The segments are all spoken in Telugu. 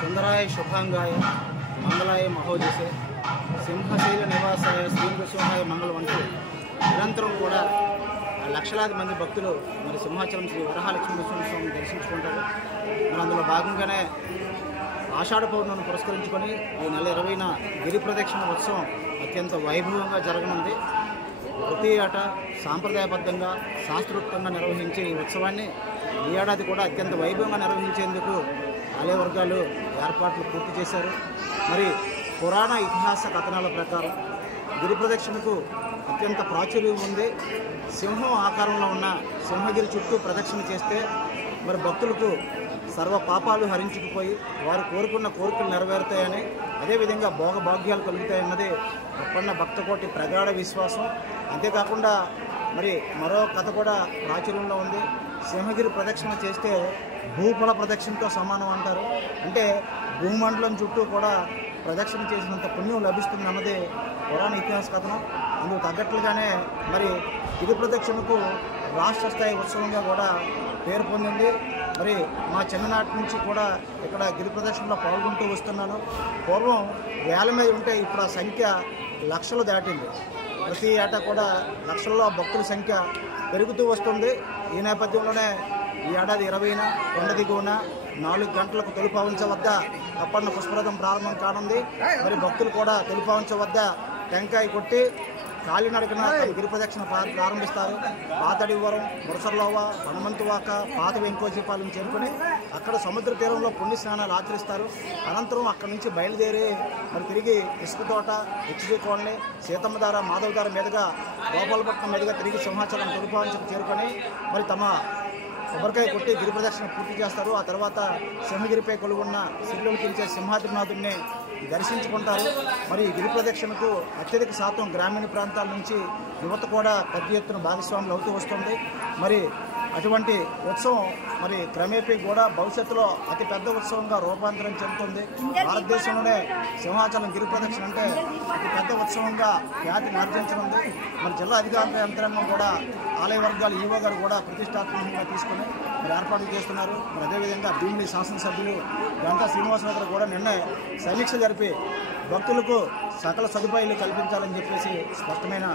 సుందరాయ శుభాంగాయ మంగళాయ మహోజసే సింహశైల నివాసాయ శ్రీ నృసింహాయ మంగళం అంటూ నిరంతరం కూడా లక్షలాది మంది భక్తులు మరి సింహాచలం శ్రీ వరహాలక్ష్మీ నృసింహస్వామిని దర్శించుకుంటారు. మరి అందులో భాగంగానే ఆషాఢ పౌర్ణమిని పురస్కరించుకొని ఈ నెల 20న గిరి ప్రదక్షిణ ఉత్సవం అత్యంత వైభవంగా జరగనుంది. ప్రతి ఏటా సాంప్రదాయబద్ధంగా శాస్త్రోక్తంగా నిర్వహించే ఈ ఉత్సవాన్ని ఈ ఏడాది కూడా అత్యంత వైభవంగా నిర్వహించేందుకు ఆలయ వర్గాలు ఏర్పాట్లు పూర్తి చేశారు. మరి పురాణ ఇతిహాస కథనాల ప్రకారం గిరి ప్రదక్షిణకు అత్యంత ప్రాచుర్యం ఉంది. సింహం ఆకారంలో ఉన్న సింహగిరి చుట్టూ ప్రదక్షిణ చేస్తే మరి భక్తులకు సర్వ పాపాలు హరించుకుపోయి వారు కోరుకున్న కోరికలు నెరవేరుతాయని, అదేవిధంగా భోగభాగ్యాలు కలుగుతాయన్నది అప్పన్న భక్తకోటి ప్రగాఢ విశ్వాసం. అంతేకాకుండా మరి మరో కథ కూడా ప్రాచుర్యంలో ఉంది. సింహగిరి ప్రదక్షిణ చేస్తే భూఫల ప్రదక్షిణతో సమానం అంటారు. అంటే భూమండలం చుట్టూ కూడా ప్రదక్షిణ చేసినంత పుణ్యం లభిస్తుంది అన్నది పురాణ ఇతిహాస కథనం. అందుకు తగ్గట్లుగానే మరి గిరి ప్రదక్షిణకు రాష్ట్ర స్థాయి ఉత్సవంగా కూడా పేరు పొందింది. మరి మా చిన్ననాటి నుంచి కూడా ఇక్కడ గిరి ప్రదక్షిణలో పాల్గొంటూ వస్తున్నాను. పూర్వం వేల మీద ఉంటే ఇప్పుడు ఆ సంఖ్య లక్షలు దాటింది. ప్రతి ఏటా కూడా లక్షల్లో భక్తుల సంఖ్య పెరుగుతూ వస్తుంది. ఈ నేపథ్యంలోనే ఈ ఏడాది 20న కొండ దిగువన 4 గంటలకు తొలిపావంచ వద్ద అప్పన్న పుష్పరథం ప్రారంభం కానుంది. మరి భక్తులు కూడా తొలిపావంచ వద్ద టెంకాయ కొట్టి కాలినడకన గిరి ప్రదక్షిణ ప్రారంభిస్తారు. పాతడివరం, మురసర్లోవ, హనుమంతువాక, పాత వెంకోజీపాలెం చేరుకుని అక్కడ సముద్ర తీరంలో పుణ్య స్నానాలు ఆచరిస్తారు. అనంతరం అక్కడి నుంచి బయలుదేరి మరి తిరిగి ఇసుకతోట, హెచ్బీ కాలనీ, సీతమ్మధార, మాధవధార మీదుగా గోపాలపట్నం మీదుగా తిరిగి సింహాచలం తొలిపావంచకు చేరుకొని మరి తమ కొబ్బరికాయ కొట్టి గిరి ప్రదక్షిణ పూర్తి చేస్తారు. ఆ తర్వాత సింహగిరిపై కొలువున్న సిరులకించే సింహాద్రినాథుడిని దర్శించుకుంటారు. మరి గిరి ప్రదక్షిణకు అత్యధిక శాతం గ్రామీణ ప్రాంతాల నుంచి యువత కూడా పెద్ద ఎత్తున భాగస్వాములు అవుతూ వస్తుంది. మరి అటువంటి ఉత్సవం మరి క్రమేపీ కూడా భవిష్యత్తులో అతి పెద్ద ఉత్సవంగా రూపాంతరం చెందుతుంది. భారతదేశంలోనే సింహాచలం గిరి ప్రదక్షిణ అంటే అతి పెద్ద ఉత్సవంగా ఖ్యాతిని ఆర్జించనుంది. మరి జిల్లా అధికార యంత్రాంగం కూడా ఆలయ వర్గాలు ఈవో గారు కూడా ప్రతిష్టాత్మకంగా తీసుకుని మరి ఏర్పాట్లు చేస్తున్నారు. మరి అదేవిధంగా భీమిలి శాసనసభ్యులు గంటా శ్రీనివాసరావు గారు కూడా నిన్న సమీక్ష జరిపి భక్తులకు సకల సదుపాయాలు కల్పించాలని చెప్పేసి స్పష్టమైన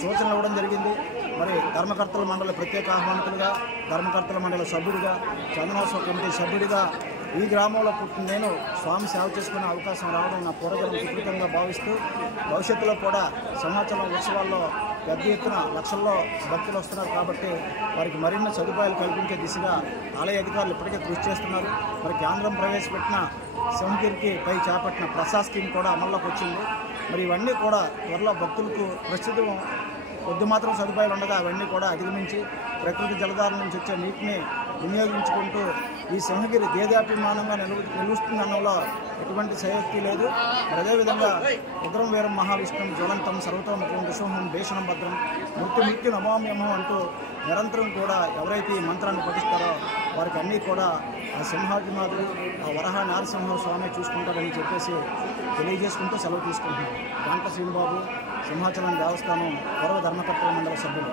సూచనలు ఇవ్వడం జరిగింది. మరి ధర్మకర్తల మండలి ప్రత్యేక ఆహ్వానితులుగా, ధర్మకర్తల మండలి సభ్యుడిగా, చందనోత్సవ కమిటీ సభ్యుడిగా ఈ గ్రామంలో పుట్టిన నేను స్వామి సేవ చేసుకునే అవకాశం రావడం నా పూర్వజన్మ సుకృతంగా భావిస్తూ భవిష్యత్తులో కూడా సింహాచలం ఉత్సవాల్లో పెద్ద ఎత్తున లక్షల్లో భక్తులు వస్తున్నారు కాబట్టి వారికి మరిన్ని సదుపాయాలు కల్పించే దిశగా ఆలయ అధికారులు ఇప్పటికే కృషి చేస్తున్నారు. మరి కేంద్రం ప్రవేశపెట్టిన సింహగిరికి పై చేపట్టిన ప్రసాద్ స్కీమ్ కూడా అమల్లోకి వచ్చింది. మరి ఇవన్నీ కూడా త్వరలో భక్తులకు ప్రస్తుతం కొద్ది మాత్రం సదుపాయాలు ఉండగా అవన్నీ కూడా అధిగమించి ప్రకృతి జలధారం నుంచి వచ్చే నీటిని వినియోగించుకుంటూ ఈ సింహగిరి దేదాభిమానంగా నిలుస్తుందన్నలో ఎటువంటి శయోక్తి లేదు. మరి అదేవిధంగా ఉగ్రం వీరం మహావిష్ణుం జ్వలంతం సర్వతోముఖం నృసింహం భీషణం భద్రం మృత్యు నమామ్యమం అంటూ నిరంతరం కూడా ఎవరైతే ఈ మంత్రాన్ని పఠిస్తారో వారికి అన్నీ కూడా ఆ సింహాద్రినాథుడు, ఆ వరహ నారసింహ స్వామి చూసుకుంటారని చెప్పేసి తెలియజేసుకుంటూ సెలవు తీసుకుంటున్నాం. గంట శ్రీనిబాబు, సింహాచలం దేవస్థానం పూర్వ ధర్మకర్తల మండలి సభ్యులు.